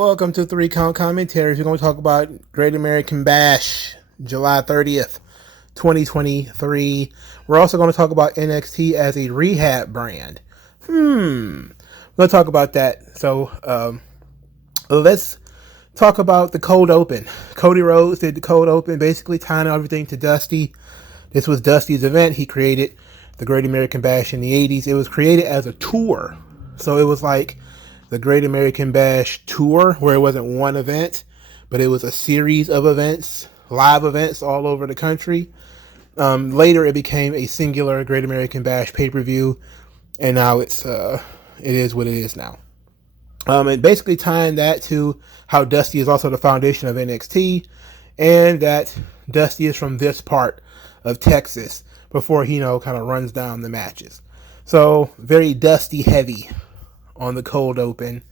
Welcome to 3 Count Commentaries. We're going to talk about Great American Bash, July 30th, 2023. We're also going to talk about NXT as a rehab brand. We'll talk about that. So, let's talk about the cold open. Cody Rhodes did the cold open, basically tying everything to Dusty. This was Dusty's event. He created the Great American Bash in the 80s. It was created as a tour. So it was like the Great American Bash tour, where it wasn't one event, but it was a series of events, live events all over the country. Later, it became a singular Great American Bash pay-per-view, and now it is what it is now. And basically tying that to how Dusty is also the foundation of NXT, and that Dusty is from this part of Texas before he, kind of runs down the matches. So very Dusty heavy on the cold open,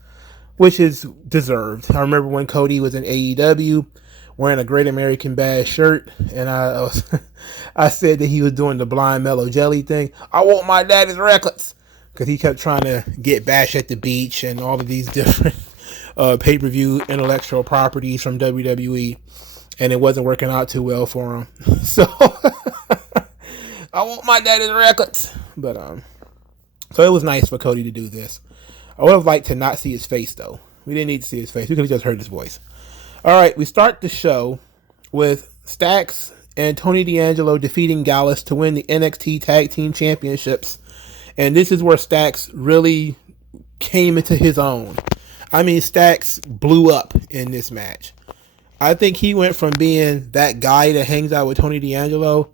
which is deserved. I remember when Cody was in AEW wearing a Great American Bash shirt, and I said that he was doing the blind mellow jelly thing. I want my daddy's records, because he kept trying to get Bash at the Beach and all of these different pay-per-view intellectual properties from WWE, and it wasn't working out too well for him. So I want my daddy's records. But so it was nice for Cody to do this. I would have liked to not see his face, though. We didn't need to see his face. We could have just heard his voice. All right, we start the show with Stax and Tony D'Angelo defeating Gallus to win the NXT Tag Team Championships. And this is where Stax really came into his own. I mean, Stax blew up in this match. I think he went from being that guy that hangs out with Tony D'Angelo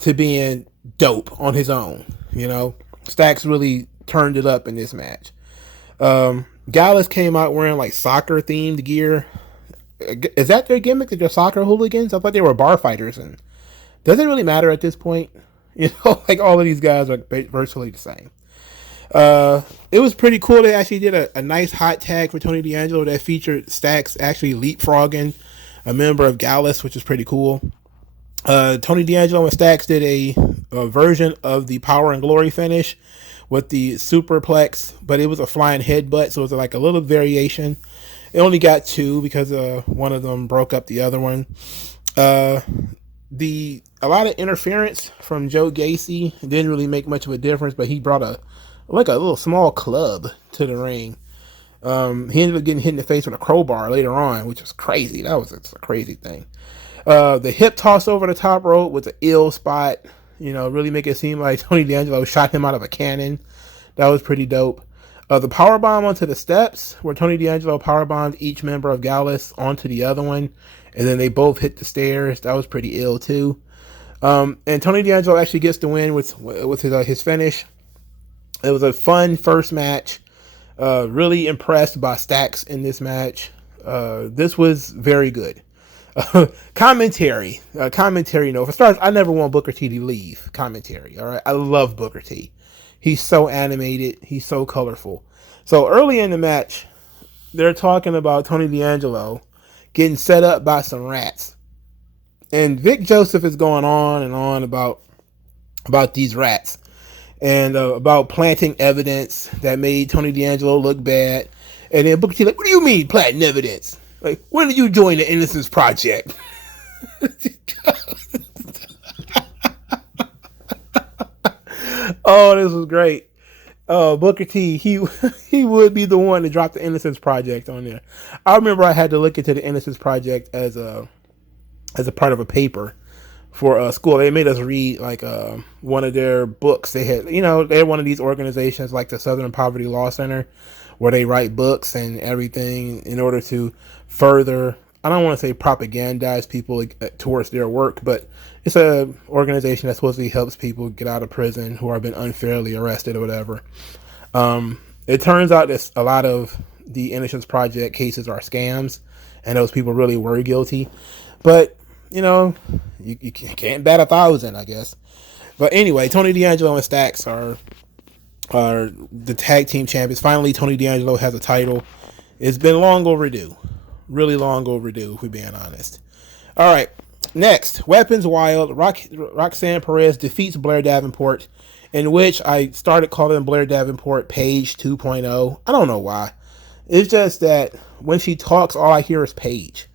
to being dope on his own. Stax really turned it up in this match. Gallus came out wearing like soccer themed gear. Is that their gimmick? That they're soccer hooligans? I thought they were bar fighters. And does it really matter at this point? Like all of these guys are virtually the same. It was pretty cool. They actually did a nice hot tag for Tony D'Angelo that featured Stax actually leapfrogging a member of Gallus, which is pretty cool. Tony D'Angelo and Stax did a version of the Power and Glory finish with the superplex, but it was a flying headbutt, so it was like a little variation. It only got 2 because one of them broke up the other one. A lot of interference from Joe Gacy didn't really make much of a difference, but he brought a little small club to the ring. He ended up getting hit in the face with a crowbar later on, which was crazy. That was a crazy thing. The hip toss over the top rope was an ill spot. Really make it seem like Tony D'Angelo shot him out of a cannon. That was pretty dope. The powerbomb onto the steps, where Tony D'Angelo powerbombed each member of Gallus onto the other one, and then they both hit the stairs. That was pretty ill too. And Tony D'Angelo actually gets the win with his finish. It was a fun first match. Really impressed by Stax in this match. This was very good. Commentary note. For starters, I never want Booker T to leave commentary. All right, I love Booker T. He's so animated. He's so colorful. So early in the match, they're talking about Tony D'Angelo getting set up by some rats, and Vic Joseph is going on and on about these rats and about planting evidence that made Tony D'Angelo look bad. And then Booker T like, what do you mean planting evidence? Like, when did you join the Innocence Project? Oh, this was great. Booker T, he would be the one to drop the Innocence Project on there. I remember I had to look into the Innocence Project as a part of a paper for school. They made us read like one of their books. They had, they're one of these organizations like the Southern Poverty Law Center, where they write books and everything in order to further, I don't want to say propagandize people towards their work, but it's a organization that supposedly helps people get out of prison who have been unfairly arrested or whatever. It turns out that a lot of the Innocence Project cases are scams, and those people really were guilty. But, you can't bat 1,000, I guess. But anyway, Tony D'Angelo and Stax are the tag team champions. Finally, Tony D'Angelo has a title. It's been long overdue. Really long overdue, if we're being honest. All right. Next, Weapons Wild. Roxanne Perez defeats Blair Davenport, in which I started calling Blair Davenport Paige 2.0. I don't know why. It's just that when she talks, all I hear is Paige.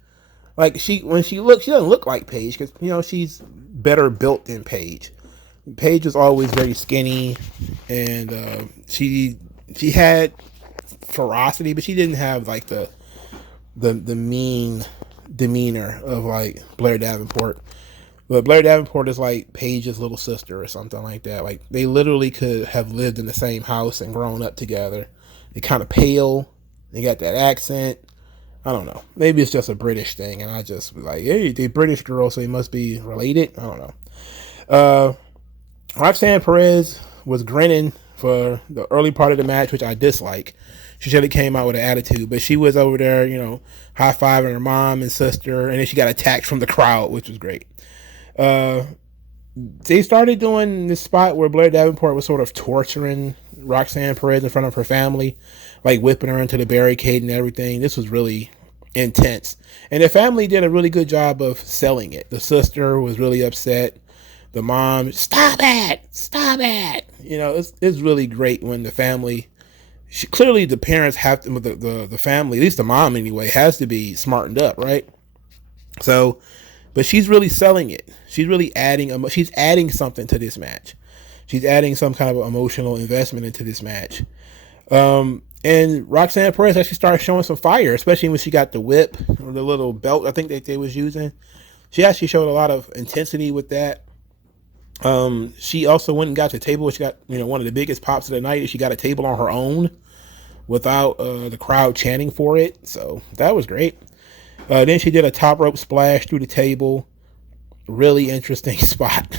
Like when she looks, she doesn't look like Paige because she's better built than Paige. Paige was always very skinny, and she had ferocity, but she didn't have like the mean demeanor of like Blair Davenport. But Blair Davenport is like Paige's little sister or something like that. Like they literally could have lived in the same house and grown up together. They kind of pale. They got that accent. I don't know. Maybe it's just a British thing, and I just was like, hey, they British girls, so they must be related. I don't know. Roxanne Perez was grinning for the early part of the match, which I dislike. She should have came out with an attitude, but she was over there, high-fiving her mom and sister, and then she got attacked from the crowd, which was great. They started doing this spot where Blair Davenport was sort of torturing Roxanne Perez in front of her family, like whipping her into the barricade and everything. This was really intense. And the family did a really good job of selling it. The sister was really upset. The mom, stop it! It's really great when the family, clearly the parents have to, the family, at least the mom anyway, has to be smartened up, right? So, but she's really selling it. She's really she's adding something to this match. She's adding some kind of emotional investment into this match. And Roxanne Perez actually started showing some fire, especially when she got the whip or the little belt I think that they was using. She actually showed a lot of intensity with that. She also went and got the table. She got, one of the biggest pops of the night. She got a table on her own without the crowd chanting for it. So that was great. Then she did a top rope splash through the table. Really interesting spot.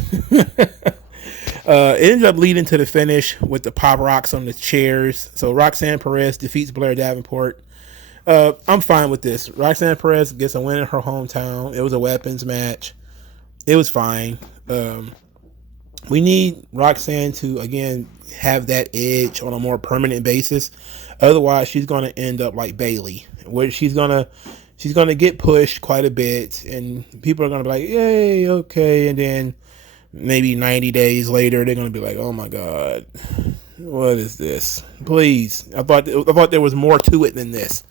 It ended up leading to the finish with the pop rocks on the chairs. So Roxanne Perez defeats Blair Davenport. I'm fine with this. Roxanne Perez gets a win in her hometown. It was a weapons match. It was fine. We need Roxanne to, again, have that edge on a more permanent basis. Otherwise, she's going to end up like Bayley, where she's going to get pushed quite a bit, and people are going to be like, yay, okay. And then maybe 90 days later, they're going to be like, oh my God, what is this? Please. I thought there was more to it than this.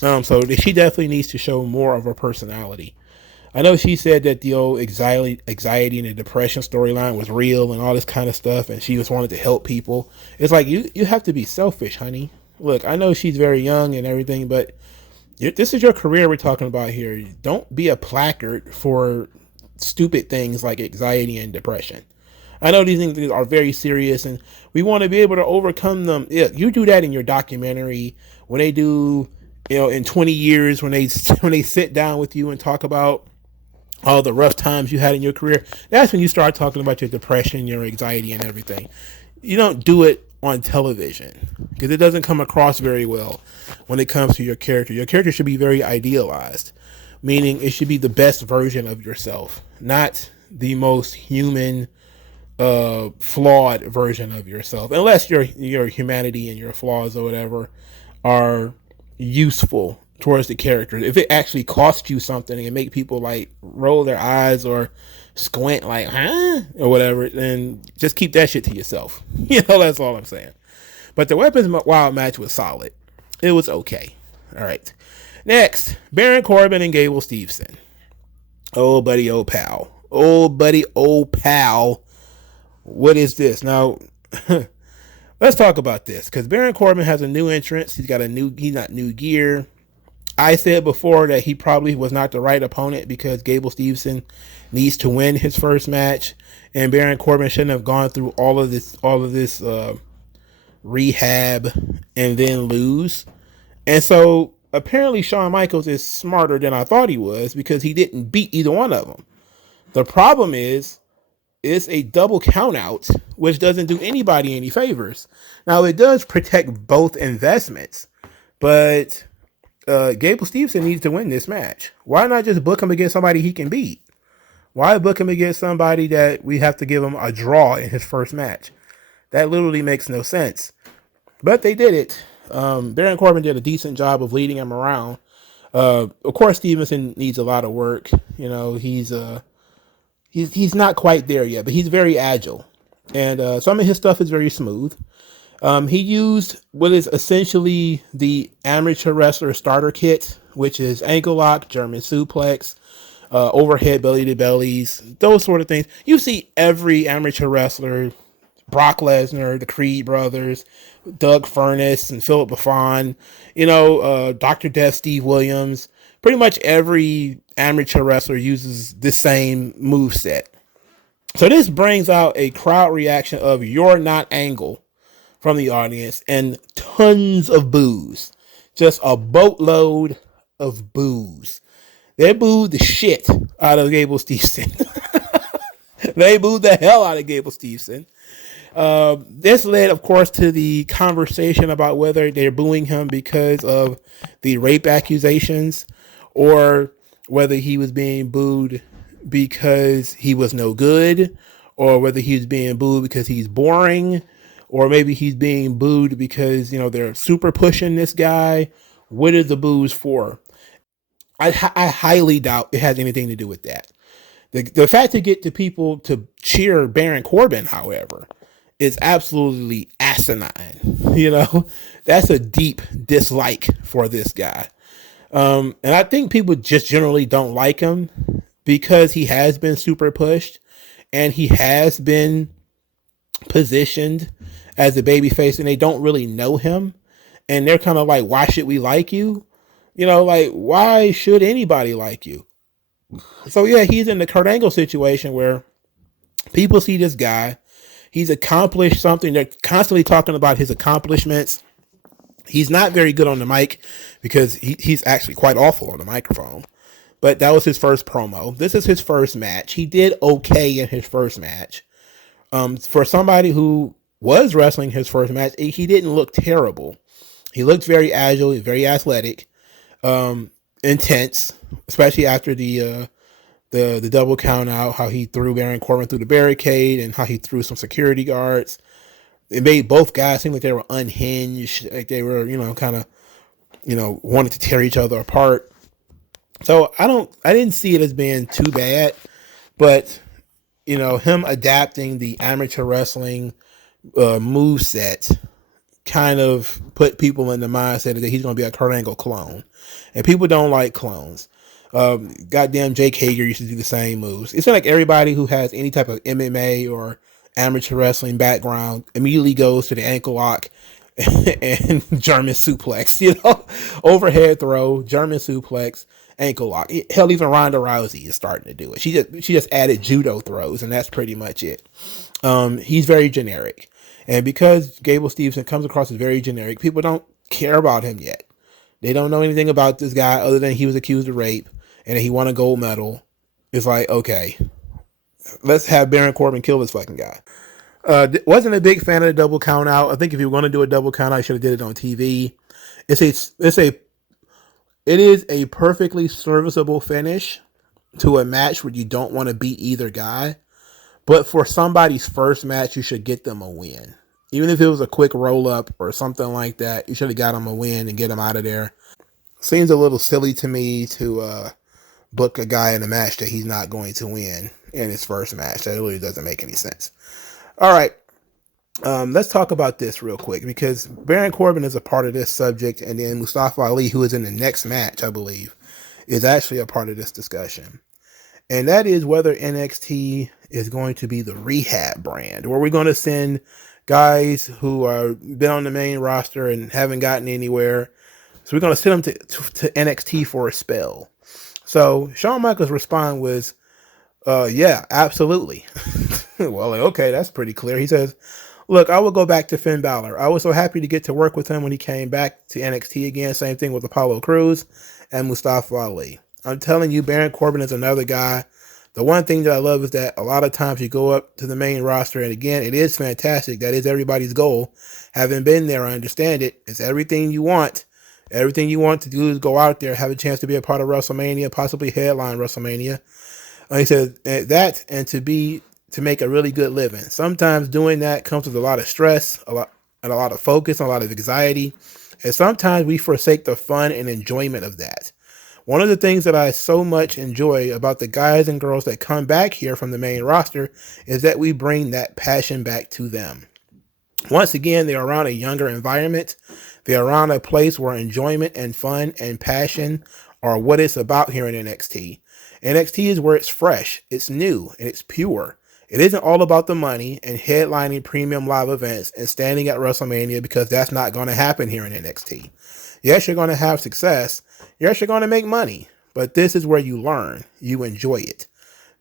So she definitely needs to show more of her personality. I know she said that the old anxiety and the depression storyline was real and all this kind of stuff, and she just wanted to help people. It's like, you have to be selfish, honey. Look, I know she's very young and everything, but this is your career we're talking about here. Don't be a placard for stupid things like anxiety and depression. I know these things are very serious, and we want to be able to overcome them. Yeah, you do that in your documentary when they do, in 20 years when they sit down with you and talk about all the rough times you had in your career. That's when you start talking about your depression, your anxiety, and everything. You don't do it on television because it doesn't come across very well when it comes to your character. Your character should be very idealized, meaning it should be the best version of yourself, not the most human, flawed version of yourself, unless your humanity and your flaws or whatever are useful towards the character. If it actually costs you something and make people like roll their eyes or squint like, huh? Or whatever, then just keep that shit to yourself. That's all I'm saying. But the Weapons Wild match was solid. It was okay. All right. Next, Baron Corbin and Gable Steveson. Oh, buddy, oh, pal. Oh, buddy, oh, pal. What is this? Now, let's talk about this, because Baron Corbin has a new entrance. He's got new gear. I said before that he probably was not the right opponent because Gable Steveson needs to win his first match, and Baron Corbin shouldn't have gone through all of this rehab and then lose. And so apparently Shawn Michaels is smarter than I thought he was because he didn't beat either one of them. The problem is it's a double count out, which doesn't do anybody any favors. Now, it does protect both investments, but Gable Steveson needs to win this match. Why not just book him against somebody he can beat? Why book him against somebody that we have to give him a draw in his first match? That literally makes no sense. But they did it. Baron Corbin did a decent job of leading him around. Of course, Stevenson needs a lot of work. He's not quite there yet, but he's very agile. And some of his stuff is very smooth. He used what is essentially the amateur wrestler starter kit, which is ankle lock, German suplex, overhead belly to bellies, those sort of things. You see every amateur wrestler, Brock Lesnar, the Creed brothers, Doug Furnas and Philip Buffon, Dr. Death, Steve Williams. Pretty much every amateur wrestler uses the same move set. So this brings out a crowd reaction of "You're not Angle" from the audience and tons of boos. Just a boatload of boos. They booed the shit out of Gable Steveson. They booed the hell out of Gable Steveson. This led, of course, to the conversation about whether they're booing him because of the rape accusations or whether he was being booed because he was no good, or whether he was being booed because he's boring, or maybe he's being booed because, they're super pushing this guy. What are the boos for? I highly doubt it has anything to do with that. The fact to get the people to cheer Baron Corbin, however, is absolutely asinine. That's a deep dislike for this guy. And I think people just generally don't like him because he has been super pushed and he has been positioned as a babyface, and they don't really know him. And they're kind of like, why should we like you? Why should anybody like you? So yeah, he's in the Kurt Angle situation where people see this guy. He's accomplished something. They're constantly talking about his accomplishments. He's not very good on the mic because he's actually quite awful on the microphone. But that was his first promo. This is his first match. He did okay in his first match. For somebody who was wrestling his first match, he didn't look terrible. He looked very agile, very athletic, intense, especially after the double count out, how he threw Baron Corbin through the barricade and how he threw some security guards. It made both guys seem like they were unhinged, like they were, kind of, wanted to tear each other apart. So I didn't see it as being too bad, but, him adapting the amateur wrestling move set kind of put people in the mindset that he's going to be a Kurt Angle clone. And people don't like clones. Goddamn Jake Hager used to do the same moves. It's like everybody who has any type of MMA or amateur wrestling background immediately goes to the ankle lock and German suplex, overhead throw, German suplex, ankle lock. Hell, even Ronda Rousey is starting to do it. She just added judo throws, and that's pretty much it. He's very generic. And because Gable Steveson comes across as very generic, people don't care about him yet. They don't know anything about this guy other than he was accused of rape and he won a gold medal. It's like, okay, let's have Baron Corbin kill this fucking guy. Wasn't a big fan of the double count out. I think if you were going to do a double count out, I should have did it on TV. It is a perfectly serviceable finish to a match where you don't want to beat either guy. But for somebody's first match, you should get them a win. Even if it was a quick roll up or something like that, you should have got them a win and get them out of there. Seems a little silly to me to book a guy in a match that he's not going to win in his first match. That really doesn't make any sense. All right. Let's talk about this real quick because Baron Corbin is a part of this subject, and then Mustafa Ali, who is in the next match, I believe, is actually a part of this discussion. And that is whether NXT is going to be the rehab brand, where we're going to send guys who are been on the main roster and haven't gotten anywhere. So we're going to send them to NXT for a spell. So Shawn Michaels' response was, yeah, absolutely. Well, okay, that's pretty clear. He says, look, I will go back to Finn Balor. I was so happy to get to work with him when he came back to NXT again. Same thing with Apollo Crews and Mustafa Ali. I'm telling you, Baron Corbin is another guy. The one thing that I love is that a lot of times you go up to the main roster, and again, it is fantastic. That is everybody's goal. Having been there, I understand it. It's everything you want. Everything you want to do is go out there, have a chance to be a part of WrestleMania, possibly headline WrestleMania. He said that, and to make a really good living. Sometimes doing that comes with a lot of stress, a lot of focus, a lot of anxiety, and sometimes we forsake the fun and enjoyment of that. One of the things that I so much enjoy about the guys and girls that come back here from the main roster is that we bring that passion back to them. Once again, they're around a younger environment. They're around a place where enjoyment and fun and passion are what it's about here in NXT. NXT is where it's fresh, it's new, and it's pure. It isn't all about the money and headlining premium live events and standing at WrestleMania, because that's not going to happen here in NXT. Yes, you're going to have success. Yes, you're going to make money. But this is where you learn. You enjoy it.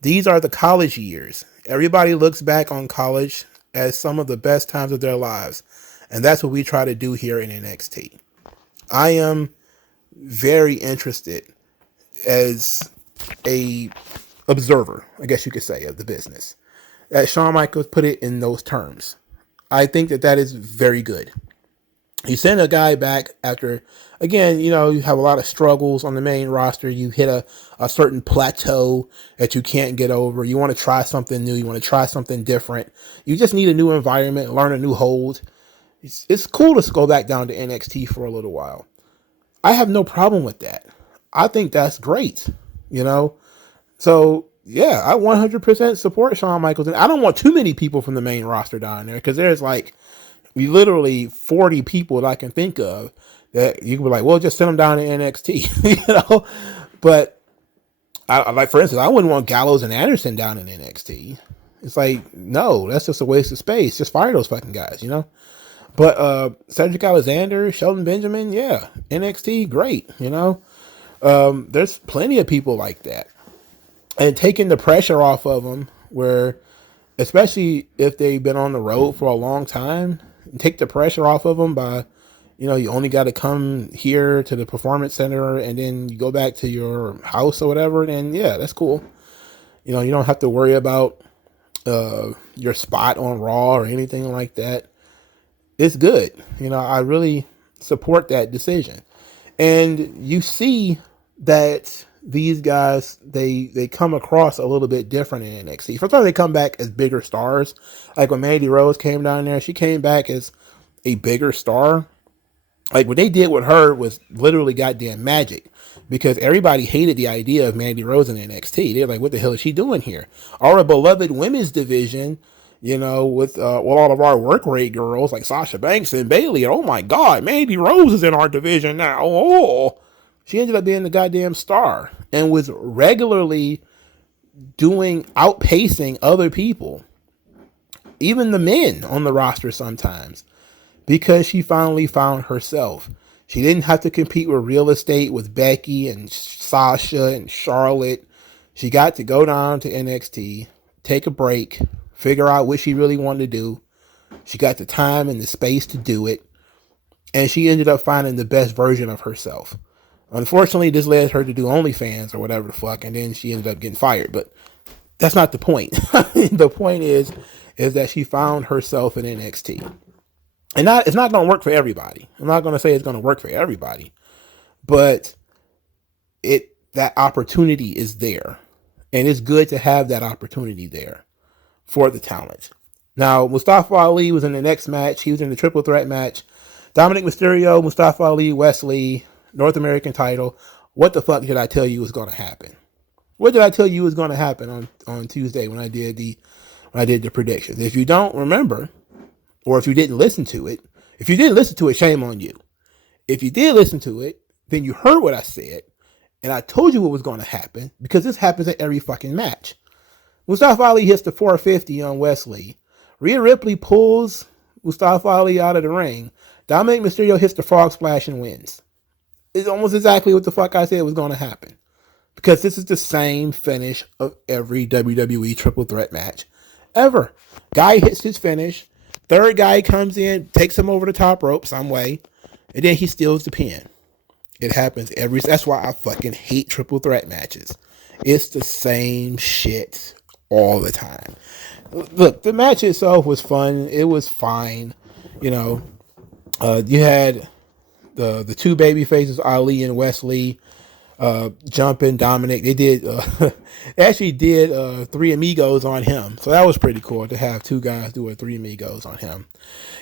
These are the college years. Everybody looks back on college as some of the best times of their lives. And that's what we try to do here in NXT. I am very interested as a observer, I guess you could say, of the business, that Shawn Michaels put it in those terms. I think that is very good. You send a guy back after, again, you have a lot of struggles on the main roster. You hit a certain plateau that you can't get over. You want to try something new. You want to try something different. You just need a new environment, learn a new hold. It's cool to go back down to NXT for a little while. I have no problem with that. I think that's great, So, yeah, I 100% support Shawn Michaels. And I don't want too many people from the main roster down there, because there's literally 40 people that I can think of that you can be like, well, just send them down to NXT, But I for instance, I wouldn't want Gallows and Anderson down in NXT. It's like, no, that's just a waste of space. Just fire those fucking guys, But Cedric Alexander, Shelton Benjamin, yeah, NXT, great, There's plenty of people like that. And taking the pressure off of them, where, especially if they've been on the road for a long time, take the pressure off of them by, you only got to come here to the Performance Center and then you go back to your house or whatever, then yeah, that's cool. You don't have to worry about your spot on Raw or anything like that. It's good. I really support that decision. And you see that these guys, they come across a little bit different in NXT. First of all, they come back as bigger stars. Like when Mandy Rose came down there, she came back as a bigger star. Like what they did with her was literally goddamn magic, because everybody hated the idea of Mandy Rose in NXT. They're like, what the hell is she doing here? Our beloved women's division, with all of our work rate girls like Sasha Banks and Bayley. Oh my God, Mandy Rose is in our division now. Oh, she ended up being the goddamn star and was regularly outpacing other people, even the men on the roster sometimes, because she finally found herself. She didn't have to compete with real estate with Becky and Sasha and Charlotte. She got to go down to NXT, take a break, figure out what she really wanted to do. She got the time and the space to do it, and she ended up finding the best version of herself. Unfortunately, this led her to do OnlyFans or whatever the fuck, and then she ended up getting fired. But that's not the point. The point is that she found herself in NXT. And it's not going to work for everybody. I'm not going to say it's going to work for everybody. But that opportunity is there. And it's good to have that opportunity there for the talent. Now, Mustafa Ali was in the next match. He was in the triple threat match. Dominic Mysterio, Mustafa Ali, Wesley, North American title. What the fuck did I tell you was going to happen? What did I tell you was going to happen on Tuesday when I did the predictions? If you don't remember, or if you didn't listen to it, shame on you. If you did listen to it, then you heard what I said, and I told you what was going to happen, because this happens at every fucking match. Mustafa Ali hits the 450 on Wesley. Rhea Ripley pulls Mustafa Ali out of the ring. Dominic Mysterio hits the frog splash and wins. It's almost exactly what the fuck I said was going to happen, because this is the same finish of every WWE triple threat match ever. Guy hits his finish. Third guy comes in, takes him over the top rope some way, and then he steals the pin. It happens that's why I fucking hate triple threat matches. It's the same shit all the time. Look, the match itself was fun. It was fine. You had the two baby faces, Ali and Wesley, jumping Dominic. They did they actually did Three Amigos on him, so that was pretty cool to have two guys do a Three Amigos on him.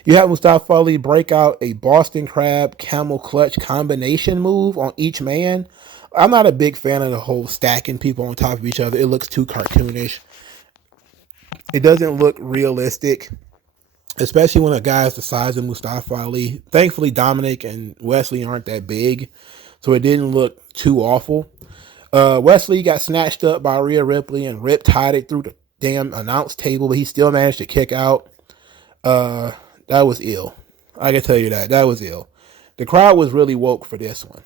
You have Mustafa Ali break out a Boston Crab camel clutch combination move on each man. I'm not a big fan of the whole stacking people on top of each other. It looks too cartoonish. It doesn't look realistic. especially when a guy's the size of Mustafa Ali. Thankfully, Dominic and Wesley aren't that big, so it didn't look too awful. Wesley got snatched up by Rhea Ripley and rip-tied it through the damn announce table, but he still managed to kick out. That was ill. I can tell you that. That was ill. The crowd was really woke for this one.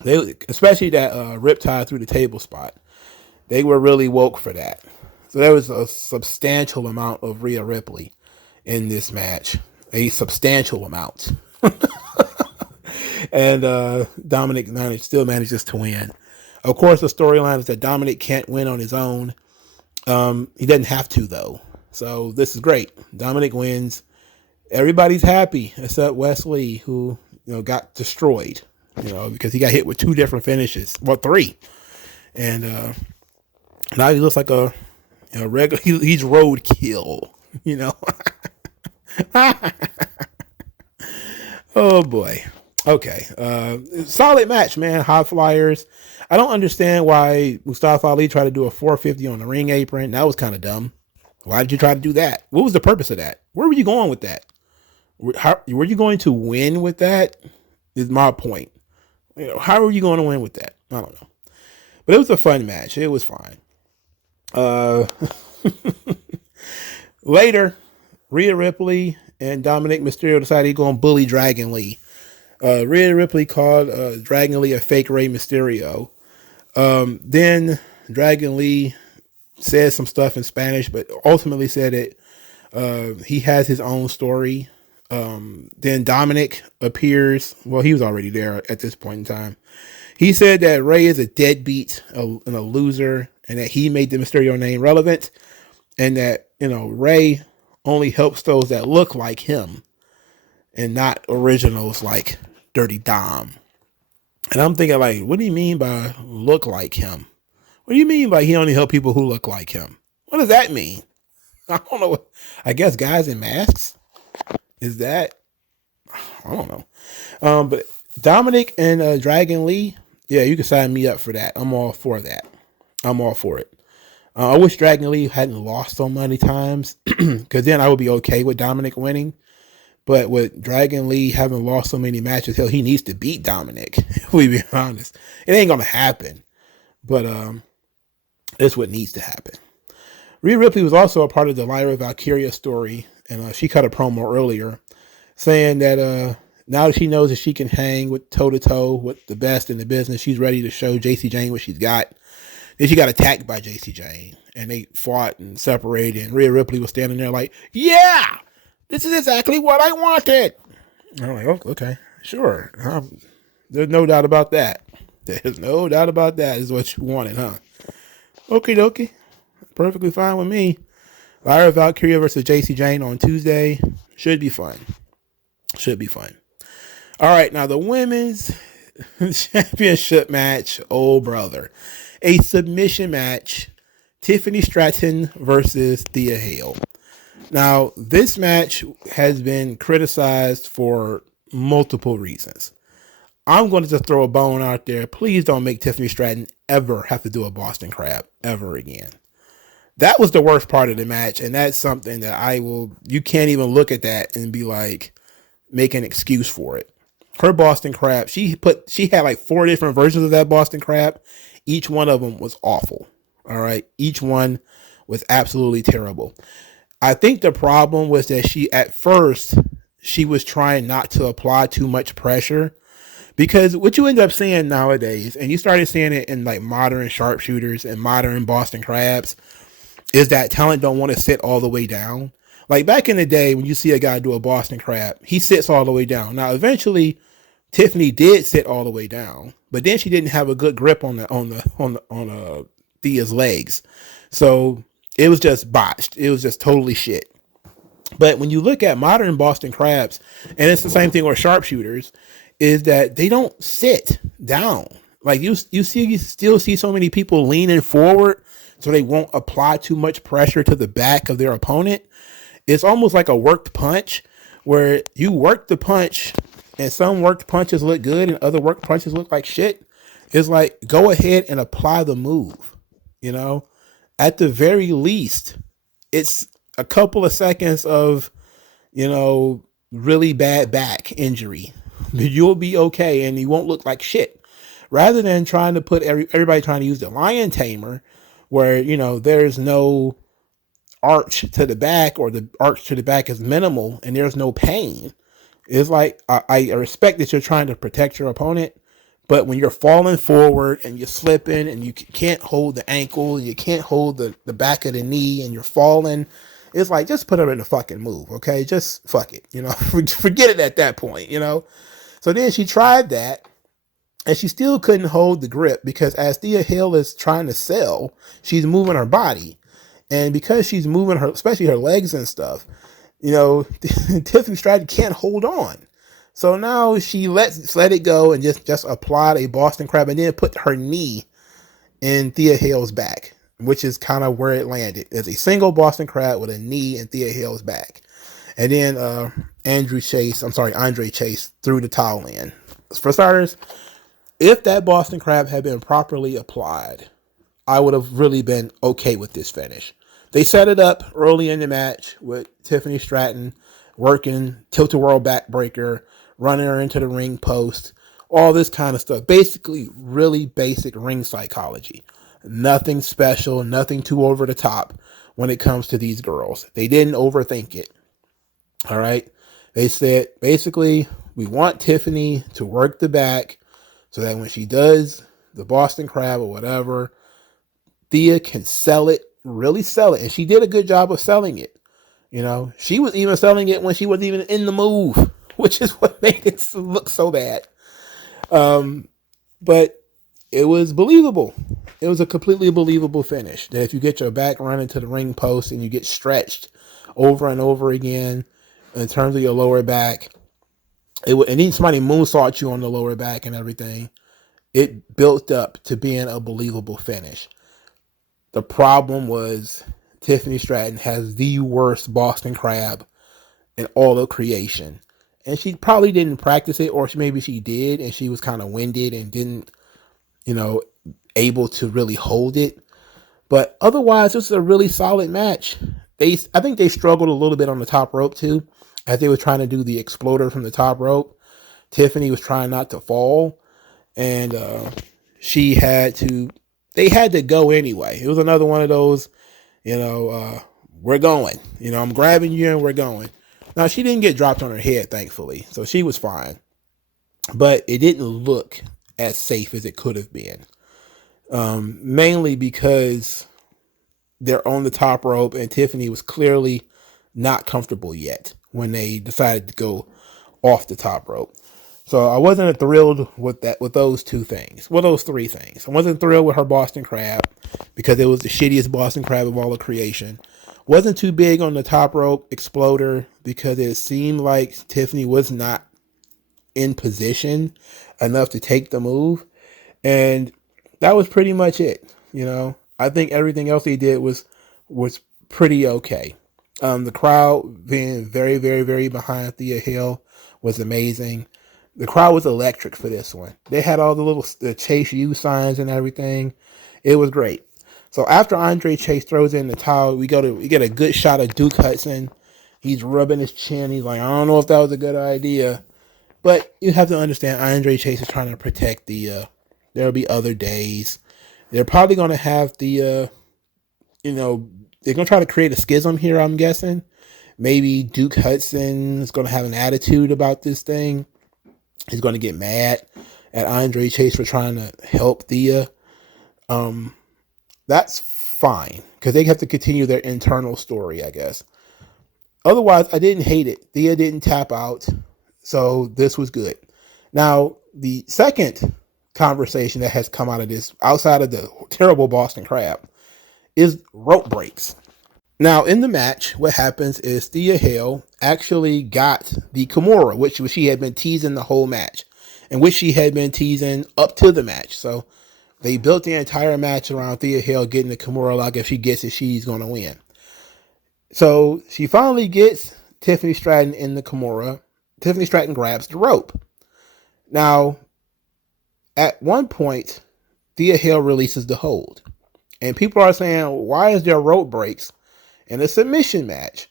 They, especially that riptide through the table spot. They were really woke for that. So there was a substantial amount of Rhea Ripley in this match. A substantial amount. And Dominic still manages to win. Of course, the storyline is that Dominic can't win on his own. He doesn't have to, though. So this is great. Dominic wins. Everybody's happy except Wesley, who got destroyed, because he got hit with 2 different finishes. Well, 3. And now he looks like a regular. He's roadkill, Oh boy. Okay. Solid match, man. High flyers. I don't understand why Mustafa Ali tried to do a 450 on the ring apron. That was kind of dumb. Why did you try to do that? What was the purpose of that? Where were you going with that? Were you going to win with that? Is my point. How are you going to win with that? I don't know. But it was a fun match. It was fine. Later, Rhea Ripley and Dominic Mysterio decided he's going to bully Dragon Lee. Rhea Ripley called Dragon Lee a fake Rey Mysterio. Then Dragon Lee said some stuff in Spanish, but ultimately said it. He has his own story. Then Dominic appears. Well, he was already there at this point in time. He said that Rey is a deadbeat and a loser, and that he made the Mysterio name relevant, and that Rey only helps those that look like him, and not originals like Dirty Dom. And I'm thinking, like, what do you mean by look like him? What do you mean by he only help people who look like him? What does that mean? I don't know. I guess guys in masks. Is that? I don't know. But Dominic and Dragon Lee, yeah, you can sign me up for that. I'm all for that. I'm all for it. I wish Dragon Lee hadn't lost so many times, because then I would be okay with Dominic winning. But with Dragon Lee having lost so many matches, hell, he needs to beat Dominic. If we be honest, it ain't gonna happen. But it's what needs to happen. Rhea Ripley was also a part of the Lyra Valkyria story, and she cut a promo earlier saying that now that she knows that she can hang with toe-to-toe with the best in the business, she's ready to show JC Jane what she's got. Then she got attacked by JC Jane, and they fought and separated, and Rhea Ripley was standing there like, yeah, this is exactly what I wanted. I'm like, oh, okay, sure. There's no doubt about that. There's no doubt about that. This is what you wanted, huh? Okie dokie. Perfectly fine with me. Lyra Valkyria versus JC Jane on Tuesday. Should be fun. Should be fun. All right, now the women's championship match. Oh, brother. A submission match. Tiffany Stratton versus Thea Hale. Now, this match has been criticized for multiple reasons. I'm going to just throw a bone out there. Please don't make Tiffany Stratton ever have to do a Boston Crab ever again. That was the worst part of the match, and that's something that you can't even look at that and be like, make an excuse for it. Her Boston Crab, she had like 4 different versions of that Boston Crab. Each one of them was awful. All right. Each one was absolutely terrible. I think the problem was that at first she was trying not to apply too much pressure, because what you end up seeing nowadays, and you started seeing it in like modern sharpshooters and modern Boston Crabs, is that talent don't want to sit all the way down. Like back in the day, when you see a guy do a Boston Crab, he sits all the way down. Now, eventually, Tiffany did sit all the way down, but then she didn't have a good grip on Thea's legs, so it was just botched. It was just totally shit. But when you look at modern Boston Crabs, and it's the same thing with sharpshooters, is that they don't sit down. Like you still see so many people leaning forward so they won't apply too much pressure to the back of their opponent. It's almost like a worked punch, where you work the punch and some worked punches look good and other worked punches look like shit. It's like, go ahead and apply the move. At the very least, it's a couple of seconds of really bad back injury. You'll be okay and you won't look like shit. Rather than trying to put everybody trying to use the lion tamer where, there's no arch to the back or the arch to the back is minimal and there's no pain. It's like, I respect that you're trying to protect your opponent, but when you're falling forward and you're slipping and you can't hold the ankle and you can't hold the back of the knee and you're falling, it's like, just put her in the fucking move, okay? Just fuck it, forget it at that point, So then she tried that and she still couldn't hold the grip because as Thea Hale is trying to sell, she's moving her body. And because she's moving her, especially her legs and stuff, Tiffany Stratton can't hold on. So now she let it go and just applied a Boston Crab and then put her knee in Thea Hale's back, which is kind of where it landed. It's a single Boston Crab with a knee in Thea Hale's back. And then Andre Chase threw the towel in. For starters, if that Boston Crab had been properly applied, I would have really been okay with this finish. They set it up early in the match with Tiffany Stratton working tilt-a-whirl backbreaker, running her into the ring post, all this kind of stuff. Basically, really basic ring psychology. Nothing special, nothing too over the top when it comes to these girls. They didn't overthink it. All right? They said, basically, we want Tiffany to work the back so that when she does the Boston Crab or whatever, Thea can sell it, really sell it. And she did a good job of selling it. She was even selling it when she wasn't even in the move, which is what made it look so bad. But it was believable. It was a completely believable finish. That if you get your back running to the ring post and you get stretched over and over again in terms of your lower back, and then somebody moonsault you on the lower back and everything, it built up to being a believable finish. The problem was Tiffany Stratton has the worst Boston Crab in all of creation. And she probably didn't practice it, or maybe she did, and she was kind of winded and didn't, able to really hold it. But otherwise, this is a really solid match. I think they struggled a little bit on the top rope too, as they were trying to do the exploder from the top rope. Tiffany was trying not to fall, and they had to go anyway. It was another one of those, we're going. I'm grabbing you and we're going. Now, she didn't get dropped on her head, thankfully, so she was fine. But it didn't look as safe as it could have been. Mainly because they're on the top rope and Tiffany was clearly not comfortable yet when they decided to go off the top rope. So I wasn't thrilled with those three things. I wasn't thrilled with her Boston Crab because it was the shittiest Boston Crab of all of creation. Wasn't too big on the top rope exploder because it seemed like Tiffany was not in position enough to take the move. And that was pretty much it. I think everything else they did was pretty okay. The crowd being very, very, very behind Thea Hale was amazing. The crowd was electric for this one. They had all the Chase U signs and everything. It was great. So after Andre Chase throws in the towel, we get a good shot of Duke Hudson. He's rubbing his chin. He's like, I don't know if that was a good idea. But you have to understand, Andre Chase is trying to protect there'll be other days. They're probably going to have they're going to try to create a schism here, I'm guessing. Maybe Duke Hudson is going to have an attitude about this thing. He's going to get mad at Andre Chase for trying to help Thea. That's fine, because they have to continue their internal story, I guess. Otherwise, I didn't hate it. Thea didn't tap out, so this was good. Now, the second conversation that has come out of this, outside of the terrible Boston Crab, is rope breaks. Now, in the match, what happens is Thea Hale actually got the Kimura, which she had been teasing the whole match, and which she had been teasing up to the match. So they built the entire match around Thea Hale getting the Kimura lock. If she gets it, she's going to win. So she finally gets Tiffany Stratton in the Kimura. Tiffany Stratton grabs the rope. Now, at one point, Thea Hale releases the hold. And people are saying, why is there rope breaks in a submission match?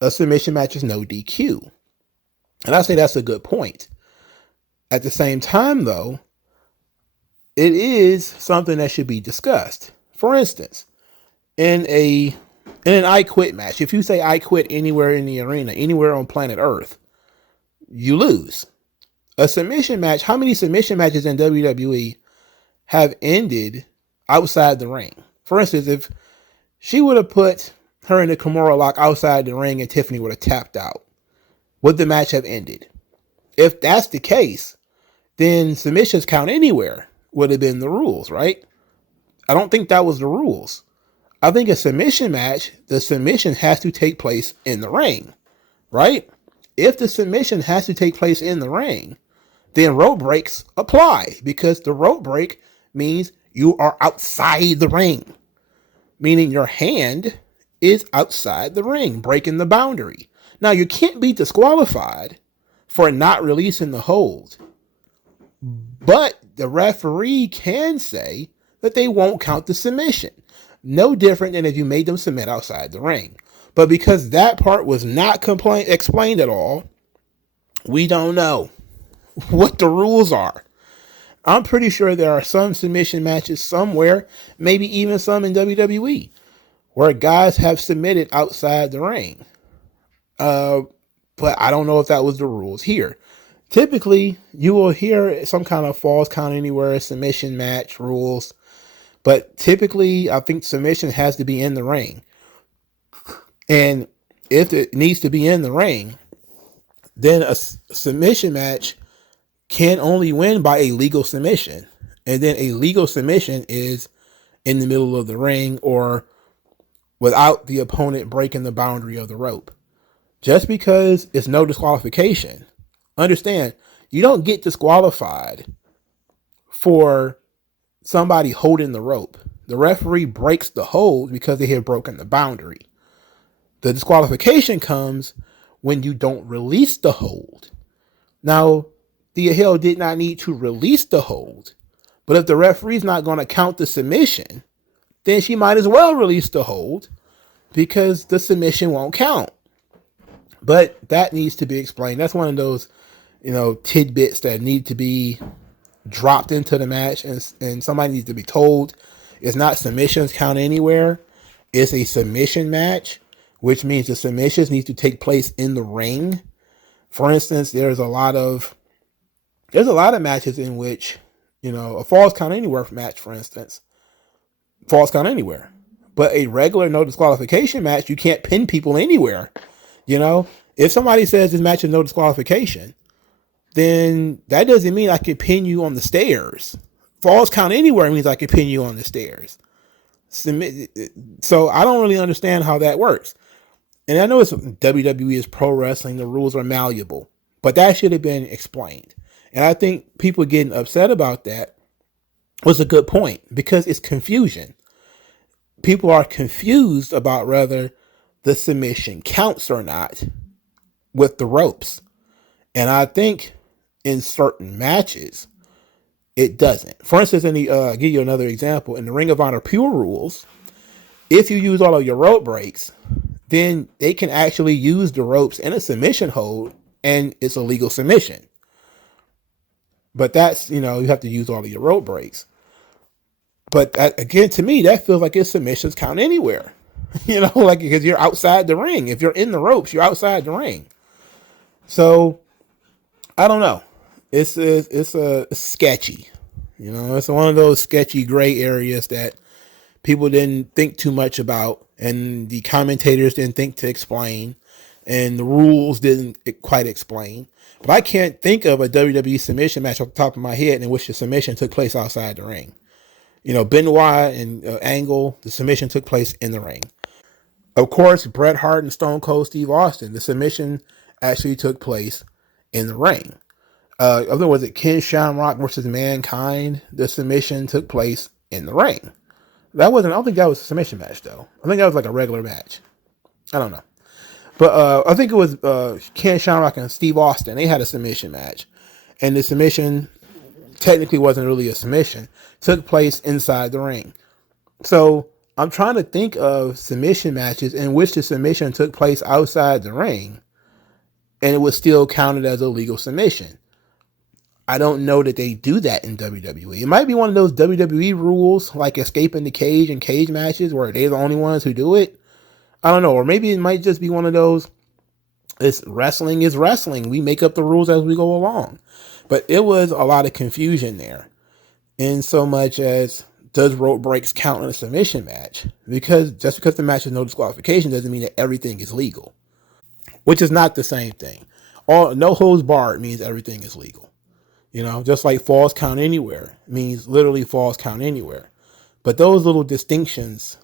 a submission match is no DQ. And I say that's a good point. At the same time, though, it is something that should be discussed. For instance, in an I quit match, if you say I quit anywhere in the arena, anywhere on planet Earth, you lose. A submission match, how many submission matches in WWE have ended outside the ring? For instance, if she would have put her in the Kimura lock outside the ring and Tiffany would have tapped out, would the match have ended? If that's the case, then submissions count anywhere would have been the rules, right? I don't think that was the rules. I think a submission match, the submission has to take place in the ring, right? If the submission has to take place in the ring, then rope breaks apply, because the rope break means you are outside the ring, meaning your hand is outside the ring, breaking the boundary. Now, you can't be disqualified for not releasing the hold, but the referee can say that they won't count the submission. No different than if you made them submit outside the ring. But because that part was not explained at all, we don't know what the rules are. I'm pretty sure there are some submission matches somewhere, maybe even some in WWE, where guys have submitted outside the ring. But I don't know if that was the rules here. Typically, you will hear some kind of falls count anywhere submission match rules. But typically, I think submission has to be in the ring. And if it needs to be in the ring, then a submission match can only win by a legal submission. And then a legal submission is in the middle of the ring or without the opponent breaking the boundary of the rope. Just because it's no disqualification, understand, you don't get disqualified for somebody holding the rope. The referee breaks the hold because they have broken the boundary. The disqualification comes when you don't release the hold. Now, the Hill did not need to release the hold, but if the referee's not going to count the submission, then she might as well release the hold because the submission won't count. But that needs to be explained. That's one of those, tidbits that need to be dropped into the match, and somebody needs to be told it's not submissions count anywhere. It's a submission match, which means the submissions need to take place in the ring. For instance, there's a lot of matches in which, a falls count anywhere match, for instance, falls count anywhere. But a regular no disqualification match, you can't pin people anywhere. If somebody says this match is no disqualification, then that doesn't mean I can pin you on the stairs. Falls count anywhere means I can pin you on the stairs. So I don't really understand how that works. And I know WWE is pro wrestling. The rules are malleable, but that should have been explained. And I think people getting upset about that was a good point because it's confusion. People are confused about whether the submission counts or not with the ropes. And I think in certain matches, it doesn't. For instance, I'll give you another example. In the Ring of Honor Pure Rules, if you use all of your rope breaks, then they can actually use the ropes in a submission hold, and it's a legal submission. But that's, you have to use all of your rope breaks. But again, to me, that feels like it's submissions count anywhere. Because you're outside the ring. If you're in the ropes, you're outside the ring. So, I don't know. It's sketchy. It's one of those sketchy gray areas that people didn't think too much about, and the commentators didn't think to explain, and the rules didn't quite explain. But I can't think of a WWE submission match off the top of my head in which the submission took place outside the ring. Benoit and Angle, the submission took place in the ring. Of course, Bret Hart and Stone Cold Steve Austin, the submission actually took place in the ring. Was it Ken Shamrock versus Mankind? The submission took place in the ring. I don't think that was a submission match, though. I think that was like a regular match. I don't know. But I think it was Ken Shamrock and Steve Austin. They had a submission match. And the submission technically wasn't really a submission. Took place inside the ring. So I'm trying to think of submission matches in which the submission took place outside the ring and it was still counted as a legal submission. I don't know that they do that in WWE. It might be one of those WWE rules like escaping the cage and cage matches where they're the only ones who do it. I don't know. Or maybe it might just be one of those, it's wrestling is wrestling. We make up the rules as we go along. But it was a lot of confusion there. In so much as, does rope breaks count in a submission match? Because just because the match is no disqualification doesn't mean that everything is legal. Which is not the same thing. No holds barred means everything is legal. Just like falls count anywhere means literally falls count anywhere. But those little distinctions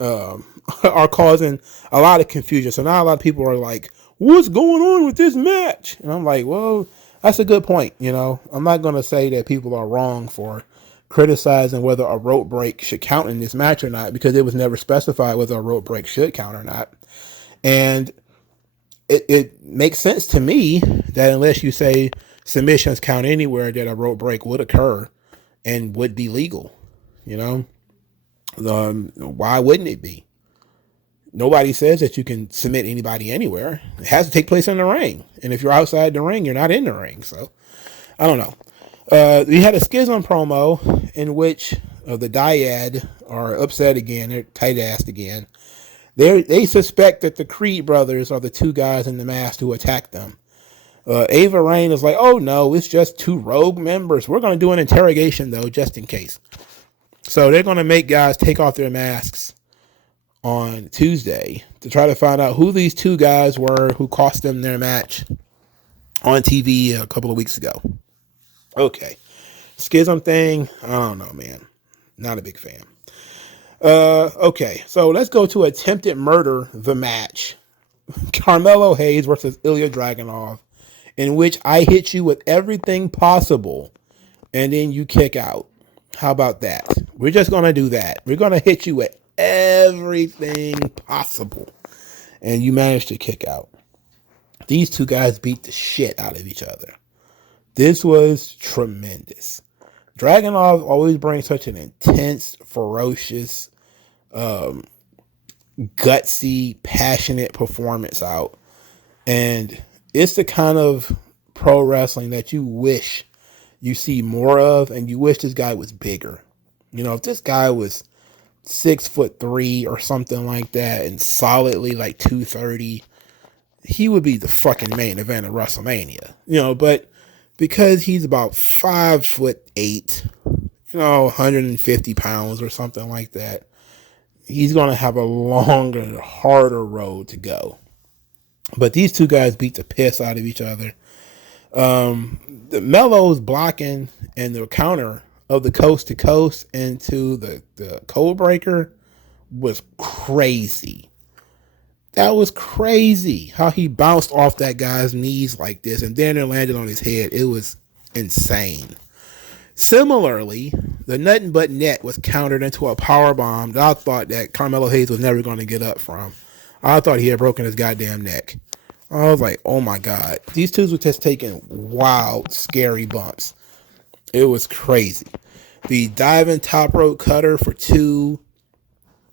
are causing a lot of confusion. So now a lot of people are like, what's going on with this match? And I'm like, well, that's a good point. I'm not going to say that people are wrong for criticizing whether a rope break should count in this match or not, because it was never specified whether a rope break should count or not. And it makes sense to me that unless you say submissions count anywhere, that a rope break would occur and would be legal. Why wouldn't it be? Nobody says that you can submit anybody anywhere. It has to take place in the ring. And if you're outside the ring, you're not in the ring. So, I don't know. We had a Schism promo in which the Dyad are upset again. They're tight-assed again. They suspect that the Creed brothers are the two guys in the mask who attacked them. Ava Raine is like, oh no, it's just two rogue members. We're going to do an interrogation though, just in case. So they're going to make guys take off their masks on Tuesday to try to find out who these two guys were who cost them their match on TV a couple of weeks ago. Okay. Schism thing, I don't know, man. Not a big fan. Okay, so let's go to Attempted Murder, the match. Carmelo Hayes versus Ilya Dragunov, in which I hit you with everything possible and then you kick out. How about that? We're just going to do that. We're going to hit you with everything possible and you manage to kick out. These two guys beat the shit out of each other. This was tremendous. Dragunov always brings such an intense, ferocious, gutsy, passionate performance out. And it's the kind of pro wrestling that you wish you see more of, and you wish this guy was bigger. If this guy was 6'3" or something like that and solidly like 230, he would be the fucking main event of WrestleMania. But because he's about 5'8", 150 pounds or something like that, he's going to have a longer, harder road to go. But these two guys beat the piss out of each other. The Melo's blocking and the counter of the coast to coast into the code breaker was crazy. That was crazy how he bounced off that guy's knees like this and then it landed on his head. It was insane. Similarly, the Nothing But Net was countered into a power bomb that I thought that Carmelo Hayes was never going to get up from. I thought he had broken his goddamn neck. I was like, oh my God. These two were just taking wild, scary bumps. It was crazy. The diving top rope cutter for two,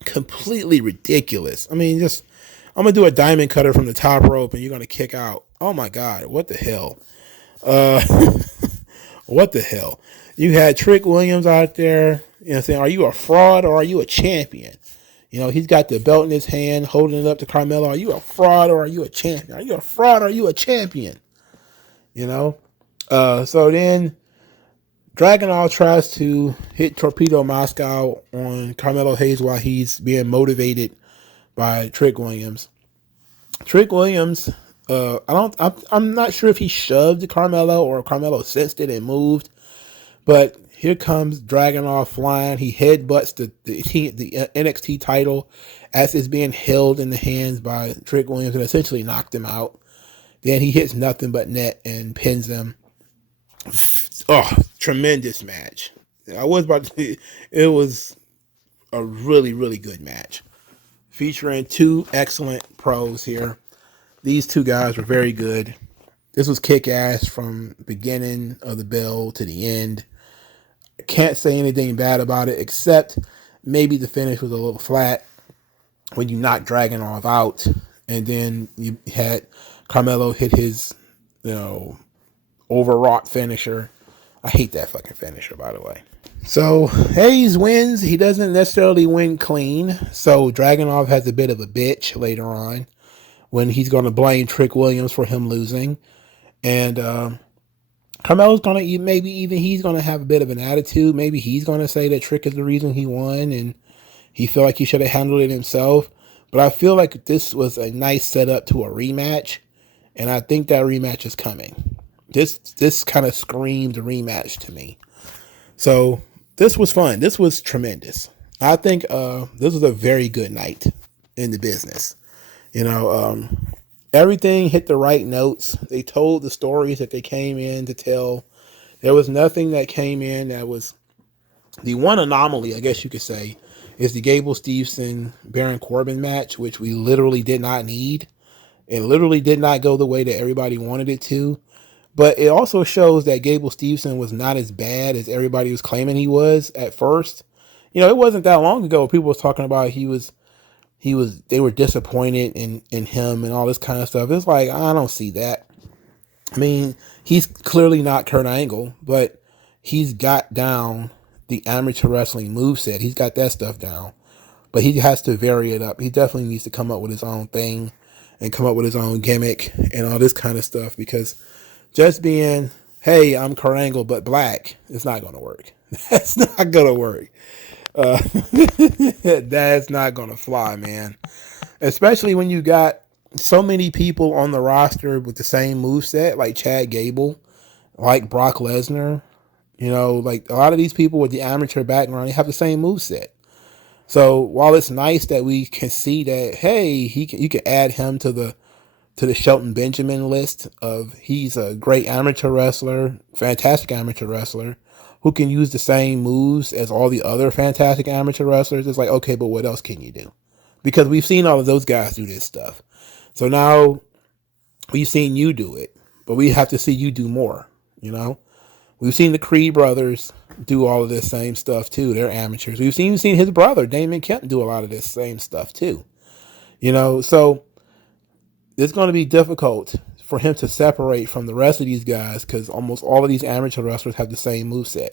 completely ridiculous. I'm going to do a diamond cutter from the top rope and you're going to kick out. Oh my God, what the hell? What the hell? You had Trick Williams out there, saying, are you a fraud or are you a champion? He's got the belt in his hand, holding it up to Carmelo. Are you a fraud or are you a champion? Are you a fraud or are you a champion? So then Dragunov tries to hit Torpedo Moscow on Carmelo Hayes while he's being motivated by Trick Williams. Trick Williams, I'm not sure if he shoved Carmelo or Carmelo sensed it and moved, but here comes Dragunov flying. He headbutts the NXT title as it's being held in the hands by Trick Williams and essentially knocked him out. Then he hits Nothing But Net and pins him. Oh, tremendous match. It was a really, really good match. Featuring two excellent pros here. These two guys were very good. This was kick-ass from beginning of the bell to the end. I can't say anything bad about it, except maybe the finish was a little flat when you knocked Dragunov out, and then you had Carmelo hit his, overwrought finisher. I hate that fucking finisher, by the way. So Hayes wins. He doesn't necessarily win clean. So Dragunov has a bit of a bitch later on when he's going to blame Trick Williams for him losing. And Carmelo's going to, maybe even he's going to have a bit of an attitude. Maybe he's going to say that Trick is the reason he won and he felt like he should have handled it himself. But I feel like this was a nice setup to a rematch. And I think that rematch is coming. This kind of screamed a rematch to me. So this was fun. This was tremendous. I think this was a very good night in the business. Everything hit the right notes. They told the stories that they came in to tell. There was nothing that came in that was the one anomaly, I guess you could say, is the Gable Steveson Baron Corbin match, which we literally did not need. It literally did not go the way that everybody wanted it to. But it also shows that Gable Steveson was not as bad as everybody was claiming he was at first. It wasn't that long ago people was talking about they were disappointed in him and all this kind of stuff. It's like, I don't see that. I mean, he's clearly not Kurt Angle, but he's got down the amateur wrestling moveset. He's got that stuff down, but he has to vary it up. He definitely needs to come up with his own thing and come up with his own gimmick and all this kind of stuff, because just being, hey, I'm Kurt Angle but black, it's not going to work. That's not going to work. That's not going to fly, man. Especially when you got so many people on the roster with the same moveset, like Chad Gable, like Brock Lesnar. Like a lot of these people with the amateur background, they have the same moveset. So while it's nice that we can see that, hey, you can add him to the Shelton Benjamin list of he's a great amateur wrestler, fantastic amateur wrestler, who can use the same moves as all the other fantastic amateur wrestlers. It's like, okay, but what else can you do? Because we've seen all of those guys do this stuff. So now we've seen you do it, but we have to see you do more, We've seen the Creed brothers do all of this same stuff too. They're amateurs. We've seen his brother, Damon Kemp, do a lot of this same stuff too. So it's going to be difficult for him to separate from the rest of these guys, because almost all of these amateur wrestlers have the same moveset.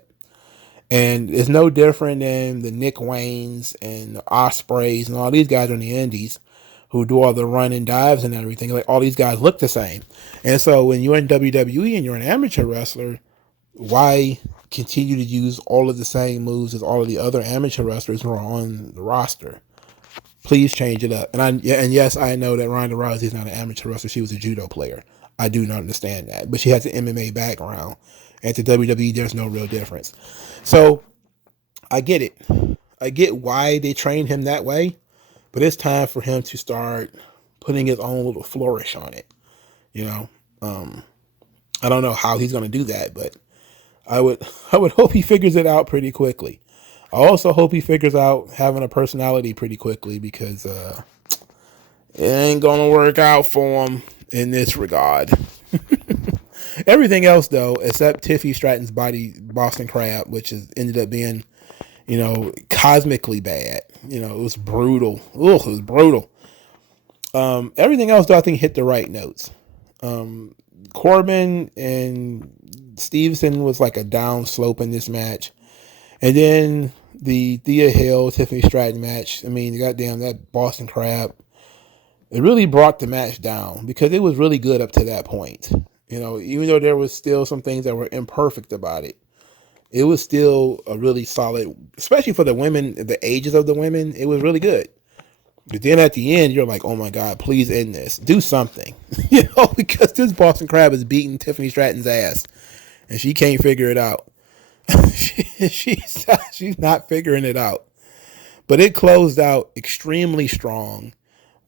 And it's no different than the Nick Waynes and the Ospreys and all these guys on the indies who do all the run and dives and everything. Like, all these guys look the same. And so when you're in WWE and you're an amateur wrestler, why continue to use all of the same moves as all of the other amateur wrestlers who are on the roster? Please change it up. And yes, I know that Ronda Rousey is not an amateur wrestler. She was a judo player. I do not understand that. But she has an MMA background. And to WWE, there's no real difference. So I get it. I get why they trained him that way. But it's time for him to start putting his own little flourish on it. I don't know how he's going to do that, but I would hope he figures it out pretty quickly. I also hope he figures out having a personality pretty quickly, because it ain't going to work out for him in this regard. Everything else, though, except Tiffany Stratton's Boston Crab, which ended up being, cosmically bad. It was brutal. Ugh, it was brutal. Everything else, though, I think hit the right notes. Corbin and Stevenson was like a down slope in this match. And then the Thea Hill, Tiffany Stratton match, I mean, goddamn, that Boston Crab, it really brought the match down, because it was really good up to that point. Even though there was still some things that were imperfect about it, it was still a really solid, especially for the women, the ages of the women, it was really good. But then at the end, you're like, oh my God, please end this. Do something. Because this Boston Crab is beating Tiffany Stratton's ass, and she can't figure it out. She's not figuring it out. But it closed out extremely strong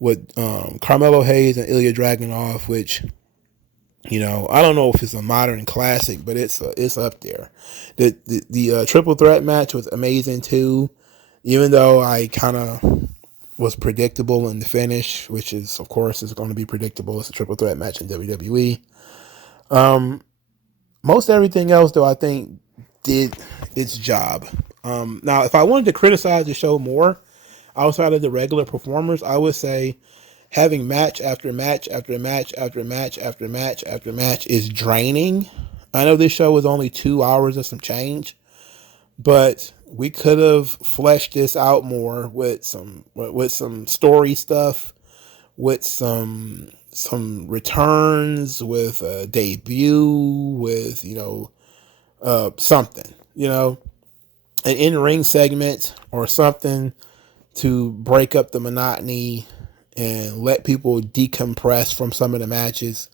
with Carmelo Hayes and Ilya Dragunov, which, I don't know if it's a modern classic, but it's up there. The triple threat match was amazing too, even though I kind of was predictable in the finish, which is, of course, is going to be predictable. It's a triple threat match in WWE. Most everything else, though, I think did its job. Now, if I wanted to criticize the show more outside of the regular performers, I would say having match after match after match after match after match after match is draining. I know this show was only 2 hours of some change, but we could have fleshed this out more with some story stuff, with some returns, with a debut, with something, an in-ring segment or something to break up the monotony and let people decompress from some of the matches,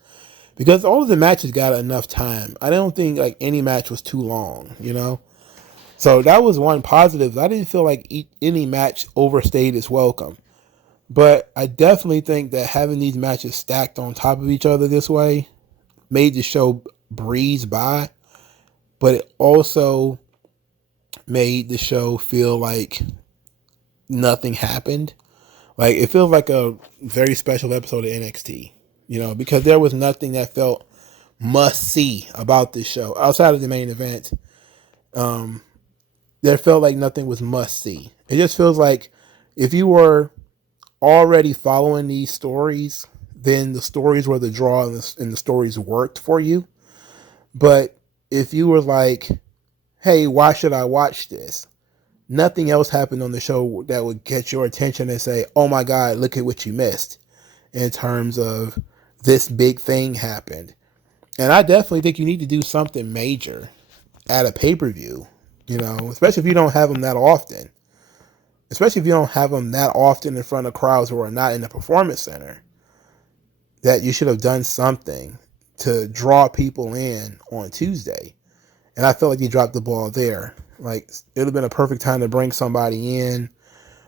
because all of the matches got enough time. I don't think like any match was too long, So that was one positive. I didn't feel like any match overstayed its welcome. But I definitely think that having these matches stacked on top of each other this way made the show breeze by, but it also made the show feel like nothing happened. Like, it feels like a very special episode of NXT, because there was nothing that felt must see about this show outside of the main event. There felt like nothing was must see. It just feels like if you were already following these stories, then the stories were the draw and the stories worked for you. But if you were like, hey, why should I watch this? Nothing else happened on the show that would get your attention and say, oh my God, look at what you missed in terms of this big thing happened. And I definitely think you need to do something major at a pay-per-view, especially if you don't have them that often. Especially if you don't have them that often in front of crowds who are not in the performance center. That you should have done something to draw people in on Tuesday. And I felt like you dropped the ball there. Like, it would have been a perfect time to bring somebody in,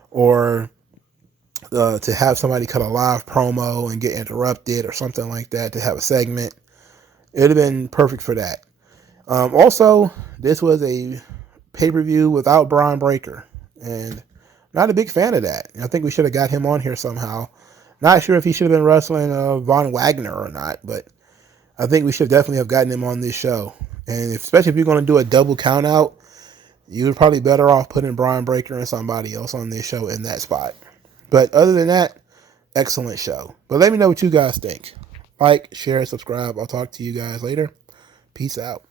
or to have somebody cut a live promo and get interrupted or something like that, to have a segment. It would have been perfect for that. Also, this was a pay-per-view without Braun Breaker, and not a big fan of that. I think we should have got him on here somehow. Not sure if he should have been wrestling Von Wagner or not, but I think we should definitely have gotten him on this show. And especially if you're going to do a double count out, you would probably better off putting Braun Breaker and somebody else on this show in that spot. But other than that, excellent show. But let me know what you guys think. Like, share, subscribe. I'll talk to you guys later. Peace out.